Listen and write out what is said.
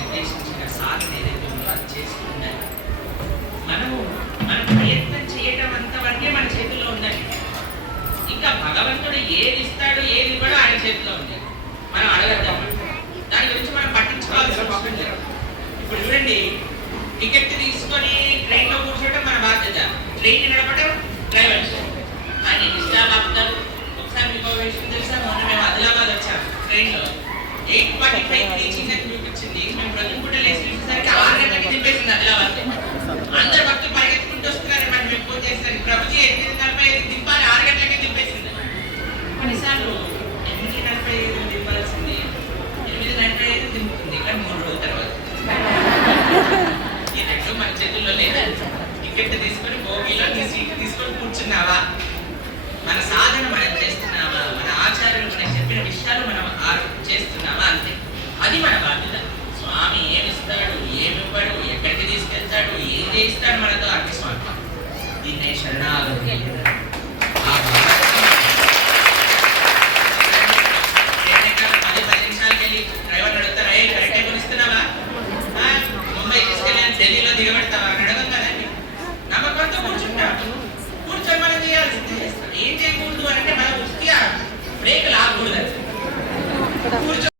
నిర్దేశించిన సాధన ఏదైతే ఉందో అది చేస్తూ ఉండాలి. మనము మన ప్రయత్నం చేయటం అంతవరకే మన చేతిలో ఉందండి. ఇంకా భగవంతుడు ఏది ఇస్తాడో ఏది ఇవ్వడో ఆయన చేతిలో ఉంది. మనం అడగద్దాం, దాని గురించి మనం పట్టించుకోవాల్సిన అవసరం లేదు. ఇప్పుడు చూడండి, టికెట్ తీసుకొని ట్రైన్లో కూర్చోవడం మన బాధ్యత, ట్రైన్ నడపడం డ్రైవర్. ఆయన ఇష్టాలు ఆపుతారు. ఒకసారి మీకు విషయం తెలుసా, మొన్న మేము ఆదిలాబాద్ వచ్చాం ట్రైన్లో 8:45 రీచింగ్ అని చూపించింది. మేము ప్రతిపూట లేచి చూసేసరికి 6 గంటలకి దింపేసింది ఆదిలాబాద్. అందరు భక్తులు పరిగెత్తుకుంటూ వస్తున్నారు. మనం మేము ఫోన్ చేసేసరికి ప్రభుజీ 8:45 దింపాలి, 6 గంటలకి దింపేసింది. కొన్నిసార్లు 8:45 దింపాల్సింది 8:45 దింపుతుంది, కానీ 3 రోజుల తర్వాత. ఈ రెండు మన చేతుల్లో లేదు. టికెట్ తీసుకొని బోగిలో నీ సీట్ తీసుకొని కూర్చున్నావా, మన సాధన మనం చేస్తున్నావా, మన ఆచార్యులు మనకు చెప్పిన విషయాలు మనం చేస్తున్నావా, అంతే. అది మన బాధ్యత. స్వామి ఏమిస్తాడు, ఏమివ్వడు, ఎక్కడికి తీసుకెళ్తాడు, ఏం చేయిస్తాడు మనతో, అగ్ని స్వామి. దీన్నే శరణాగతి.